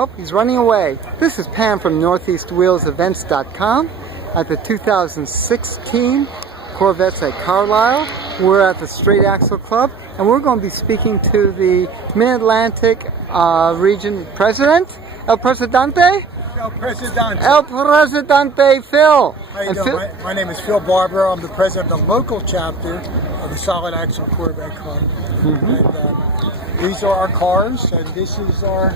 Oh, he's running away. This is Pam from NortheastWheelsEvents.com at the 2016 Corvettes at Carlisle. We're at the Straight Axle Club, and we're going to be speaking to the Mid-Atlantic region president, El Presidente? El Presidente. El Presidente, Phil. How you doing? My name is Phil Barber. I'm the president of the local chapter of the Solid Axle Corvette Club. And these are our cars, and this is our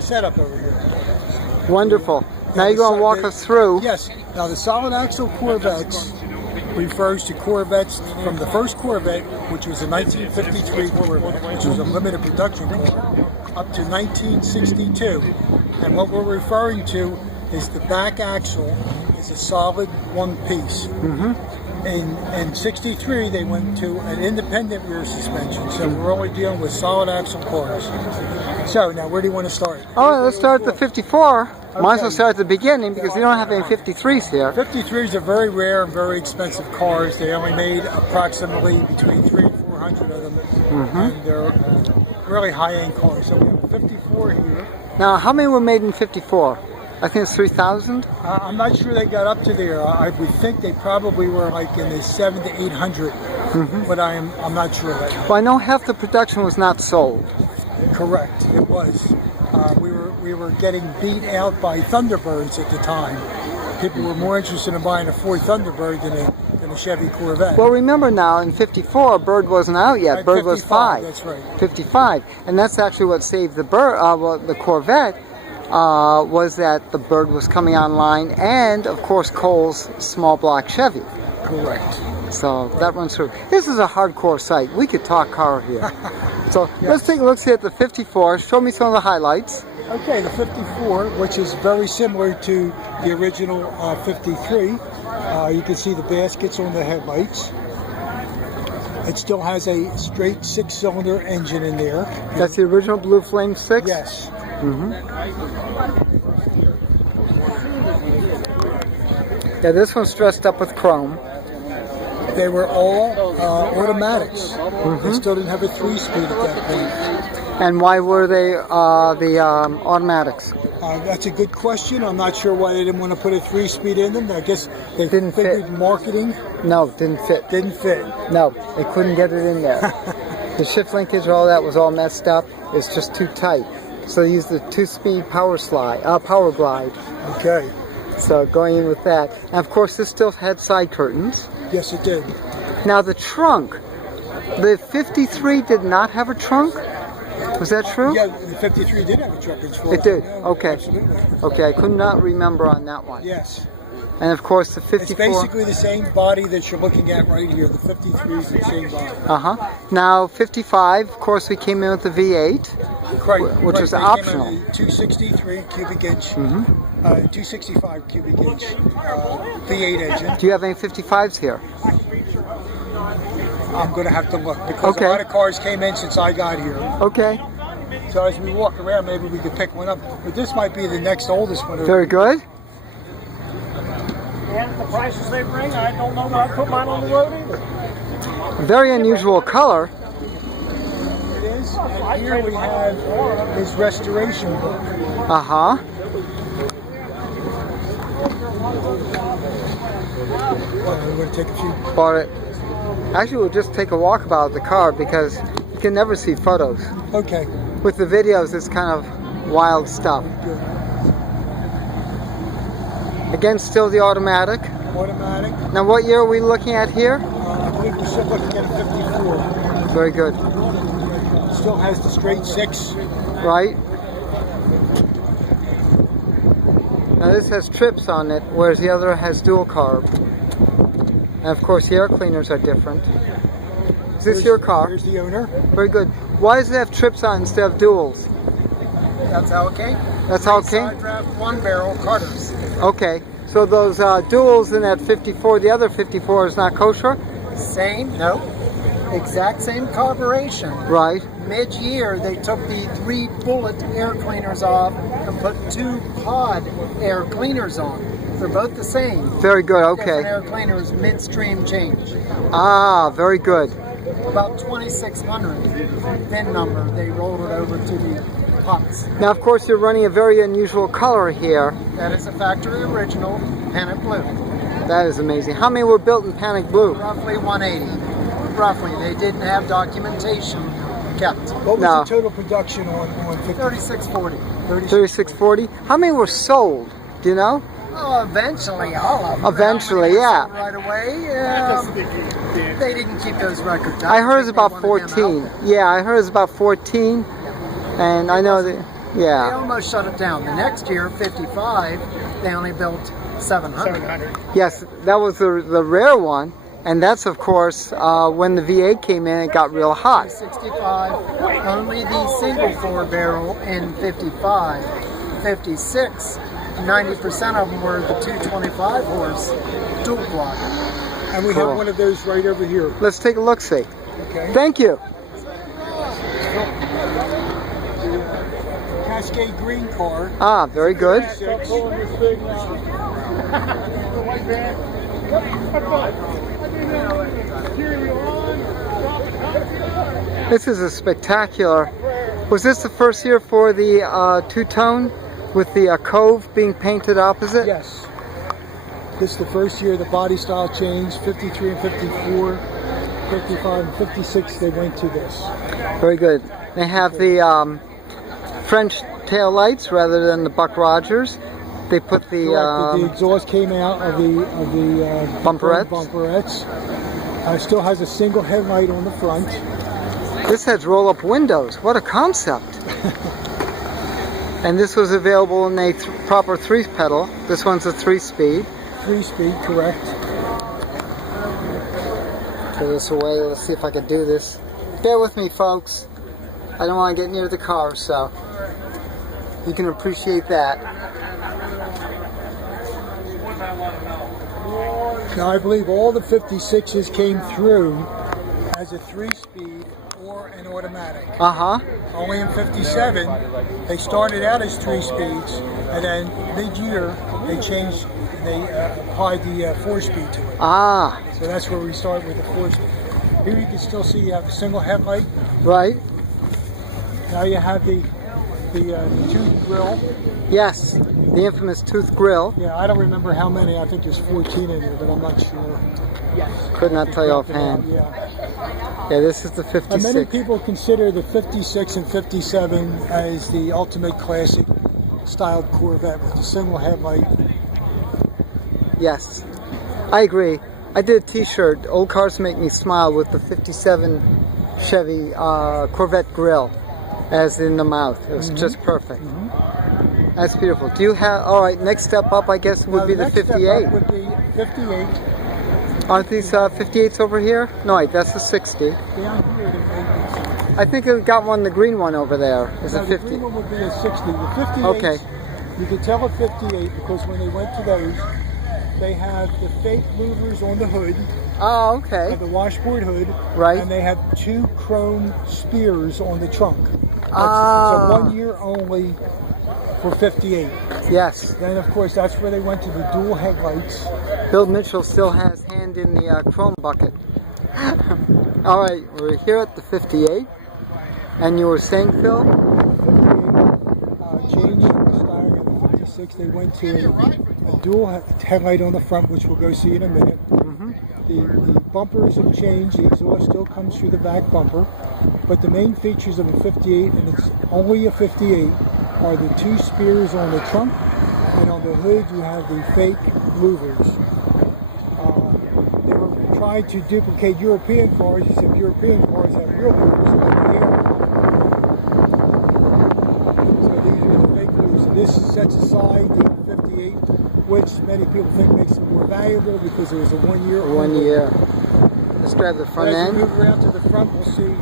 setup over here. Wonderful. Now you're going to walk us through. Yes. Now the Solid Axle Corvettes refers to Corvettes from the first Corvette, which was a 1953 Corvette, which was a limited production car, up to 1962. And what we're referring to is the back axle is a solid one piece. In 63, they went to an independent rear suspension, so we're only dealing with solid axle cars. So now, where do you want to start? Oh, let's start at the 54. Might as well start at the beginning because we don't have any 53s here. 53s are very rare and very expensive cars. They only made approximately between 300 and 400 of them, and they're really high-end cars. So we have a 54 here. Now, how many were made in 54? I think it's 3,000. I'm not sure they got up to there. I would think they probably were like in the 700 to 800, but I'm not sure right now. Well, I know half the production was not sold. Correct, it was. We were getting beat out by Thunderbirds at the time. People were more interested in buying a Ford Thunderbird than a Chevy Corvette. Well, remember now, in 54, Bird wasn't out yet. Right, Bird was 5. That's right. 55, and that's actually what saved the the Corvette. Was that the Bird was coming online, and of course Cole's small block Chevy. Correct. So that runs through. This is a hardcore site. We could talk car here. So let's take a look at the 54. Show me some of the highlights. Okay, the 54, which is very similar to the original 53. You can see the baskets on the headlights. It still has a straight 6-cylinder engine in there. That's the original Blue Flame 6? Yes. Yeah, this one's dressed up with chrome. They were all automatics. They still didn't have a 3-speed at that point. And why were they the automatics? That's a good question. I'm not sure why they didn't want to put a 3-speed in them. I guess they Didn't figured fit. marketing. No, didn't fit. Didn't fit. No, they couldn't get it in there. The shift linkage, all that was all messed up. It's just too tight. So they used the 2-speed power glide. Okay. So going in with that. And of course this still had side curtains. Yes, it did. Now the trunk, the 53 did not have a trunk? Was that true? Yeah, the 53 did have a trunk. It did, Yeah, okay. Absolutely. Okay, I could not remember on that one. Yes. And of course the 54... It's basically the same body that you're looking at right here. The 53 is the same body. Now 55, of course we came in with the V8, which was optional. Came in the 263 cubic inch, 265 cubic inch V8 engine. Do you have any 55s here? I'm going to have to look because a lot of cars came in since I got here. Okay. So as we walk around, maybe we could pick one up. But this might be the next oldest one. Very good. And the prices they bring, I don't know how to put mine on the road either. Very unusual color. It is. And here we have his restoration book. We're going to take a few. Bought it. Actually, we'll just take a walk about the car because you can never see photos. Okay. With the videos, it's kind of wild stuff. Good. Again, still the automatic. Automatic. Now, what year are we looking at here? I believe we're still looking at a 54. Very good. Still has the straight 6. Right? Now, this has trips on it, whereas the other has dual carb. And of course, the air cleaners are different. Is this your car? Here's the owner. Very good. Why does it have trips on instead of duals? That's how it came. That's how it came? Side draft, 1-barrel Carters. Okay. So those duals in that 54, the other 54 is not kosher? Same, no. Exact same carburation. Right. Mid-year, they took the 3 bullet air cleaners off and put 2 pod air cleaners on. They're both the same. Very good, okay. Different air cleaners, midstream change. Ah, very good. About 2600 VIN number. They rolled it over to the pots. Now, of course, you're running a very unusual color here. That is a factory original Panic Blue. That is amazing. How many were built in Panic Blue? Roughly 180. Roughly. They didn't have documentation kept. What was No. the total production on 50? 3640. 3640. How many were sold? Do you know? Oh, eventually, all of them. Eventually, How yeah. many were sold right away. They didn't keep those records. I heard it's think they about wanted them 14. out. Yeah, I heard it's about 14. And I know that, They yeah. almost shut it down. The next year, 55, they only built 700. Yes, that was the rare one. And that's, of course, when the V8 came in, it got real hot. 65, only the single 4-barrel in 55. 56, 90% of them were the 225 horse dual block. And we Cool. have one of those right over here. Let's take a look-see. Okay. Thank you. Cascade green car. Ah, very good. This is a spectacular. Was this the first year for the two-tone with the cove being painted opposite? Yes. This is the first year the body style changed. 53 and 54, 55 and 56, they went to this. Very good. They have the French tail lights rather than the Buck Rogers. They put the Correct. The exhaust came out of the Bumperettes? Bumperettes. Still has a single headlight on the front. this has roll-up windows. What a concept! And this was available in a proper 3-pedal. This one's a 3-speed. 3-speed, correct. Put this away. Let's see if I can do this. Bear with me, folks. I don't want to get near the car, so you can appreciate that. Now I believe all the 56s came through as a 3-speed or an automatic. Uh-huh. Only in 57, they started out as 3 speeds, and then mid-year they changed, they applied the 4-speed to it. Ah, So that's where we started with the 4-speed. Here you can still see you have the single headlight. right. Now you have the tooth grill. Yes, the infamous tooth grill. Yeah, I don't remember how many. I think there's 14 in there, but I'm not sure. Could not tell you offhand. Yeah. Yeah, this is the And many 56. people consider the 56 and 57 as the ultimate classic styled Corvette with the single headlight. Yes, I agree. I did a t-shirt, Old Cars Make Me Smile, with the 57 Chevy Corvette grill as in the mouth. It was just perfect. That's beautiful. Do you have, all right, next step up I guess would be the next step 58. up would be 58. Aren't these 58s over here? No, wait, that's the 60. Down here, the I think I've got one, the green one over there. Is no, a the 50. green one would be a 60. The 58, Okay. you could tell a 58 because when they went to those, they have the fake louvers on the hood, Oh, okay. the washboard hood, Right. and they have 2 chrome spears on the trunk. It's Ah. a 1 year only for 58. Yes. Then of course that's where they went to the dual headlights. Bill Mitchell still has hand in the chrome bucket. All right, we're here at the 58. And you were saying, Phil? 58 changed the styling of the 56. They went to a dual headlight on the front, which we'll go see in a minute. The bumpers have changed. The exhaust still comes through the back bumper. But the main features of a 58, and it's only a 58, are the 2 spears on the trunk, and on the hood you have the fake louvers. They were trying to duplicate European cars, except European cars have real louvers in the air. So these are the fake louvers. This sets aside the 58, which many people think makes it more valuable because it was a 1 year. 1 year. Let's grab the front As we end. move around to the front, we'll see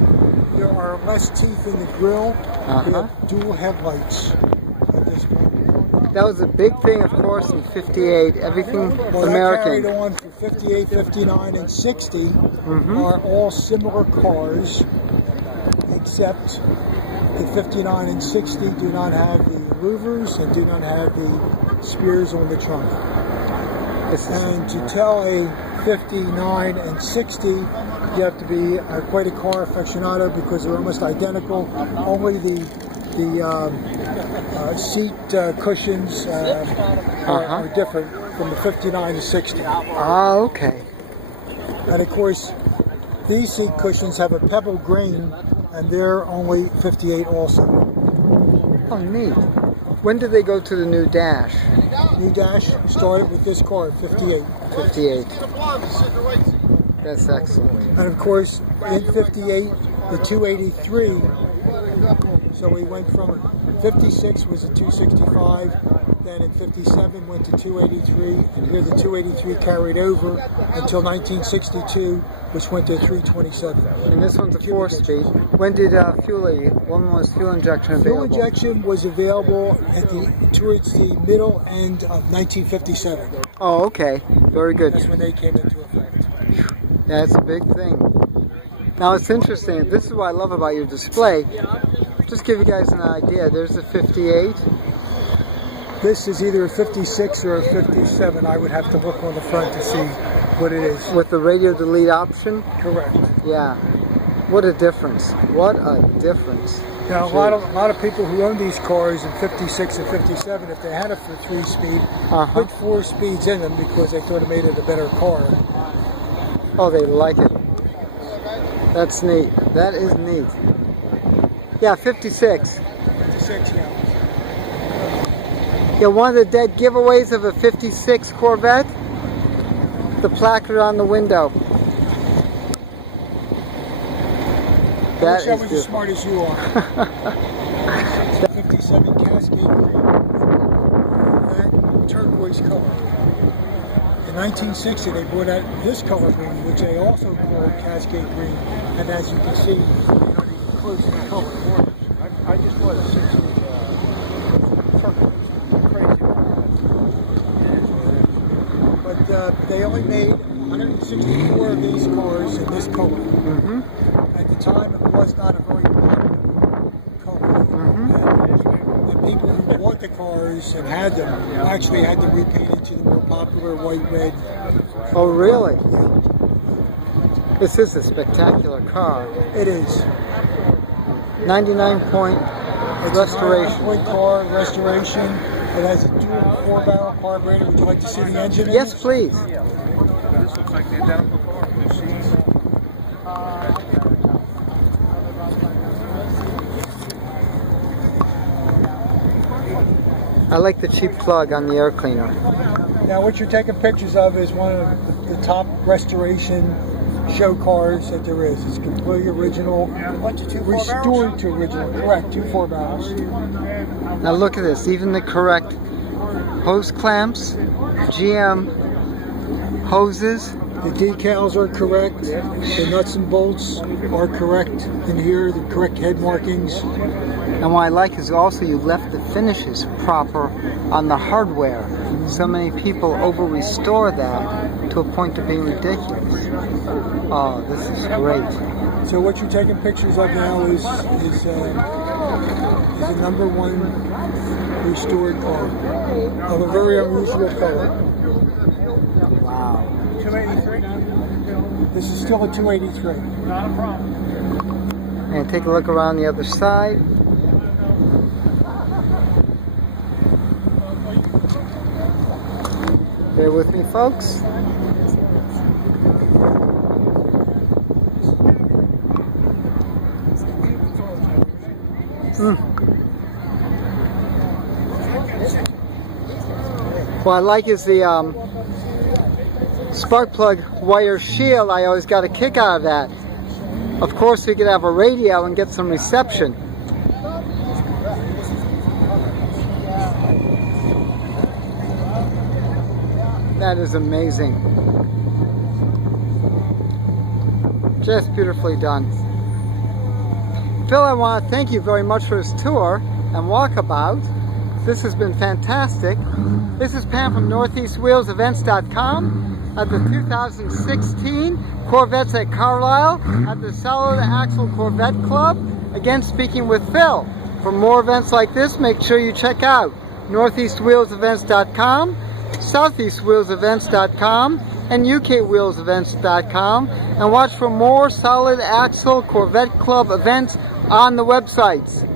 there are less teeth in the grill. We have dual headlights at this point. That was a big thing, of course, in 58. Everything Well, that carried American. on for 58, 59, and 60 are all similar cars, except the 59 and 60 do not have the louvers and do not have the spears on the trunk. This is, And to tell a 59 and 60, you have to be quite a car aficionado because they're almost identical. Only the The seat cushions are different from the 59 to 60. Ah, okay. And of course, these seat cushions have a pebble grain, and they're only 58 also. Oh, neat. When did they go to the new dash? New dash started with this car, 58. 58. That's excellent. And of course, in 58, the 283, so we went from 56 was a 265, then in 57 went to 283, and here the 283 carried over until 1962, which went to 327. And this one's a 4-speed. When did when was fuel injection available? Fuel injection was available towards the middle end of 1957. Oh, okay. Very good. That's when they came into effect. Yeah, it's a big thing. Now it's interesting. This is what I love about your display. Just give you guys an idea. There's a 58. This is either a 56 or a 57. I would have to look on the front to see what it is. With the radio delete option? Correct. Yeah. What a difference. What a difference. Now, a lot of people who own these cars in 56 and 57, if they had it for 3-speed, put 4 speeds in them because they thought it made it a better car. Oh, they like it. That's neat. That is neat. Yeah, 56. 56, yeah. Yeah, one of the dead giveaways of a 56 Corvette, the placard on the window. I wish I was as smart as you are. 57 Cascade Green. That turquoise color. In 1960, they brought out this color green, which they also called Cascade Green. And as you can see, they're not even close to the color. I just bought a 60 turquoise. Crazy. But they only made 164 of these cars in this color. At the time, it was not a very popular color. And the people who bought the cars and had them actually had them repainted to the more popular white red. Oh, really? This is a spectacular car. It is. 99-point restoration. 99-point car, restoration. It has a dual 4-barrel carburetor. Would you like to see the engine? Yes, please. This looks like the identical car. The seats. I like the cheap plug on the air cleaner. Now, what you're taking pictures of is one of the top restoration show cars that there is. It's completely original, restored to original. Correct, 2 4-barrels. Now look at this, even the correct hose clamps, GM hoses. The decals are correct. The nuts and bolts are correct in here. The correct head markings. And what I like is also you left the finishes proper on the hardware. So many people over-restore that to a point of being ridiculous. Oh, this is great. So what you're taking pictures of now is a #1 restored car of a very unusual color. Wow. 283? This is still a 283. Not a problem. And take a look around the other side. Bear with me, folks. What I like is the spark plug wire shield. I always got a kick out of that. Of course, we could have a radio and get some reception. That is amazing. Just beautifully done. Phil, I want to thank you very much for this tour and walkabout. This has been fantastic. This is Pam from NortheastWheelsEvents.com at the 2016 Corvettes at Carlisle at the Solid Axle Corvette Club. Again, speaking with Phil. For more events like this, make sure you check out NortheastWheelsEvents.com, SoutheastWheelsEvents.com, and UKWheelsEvents.com, and watch for more Solid Axle Corvette Club events on the websites.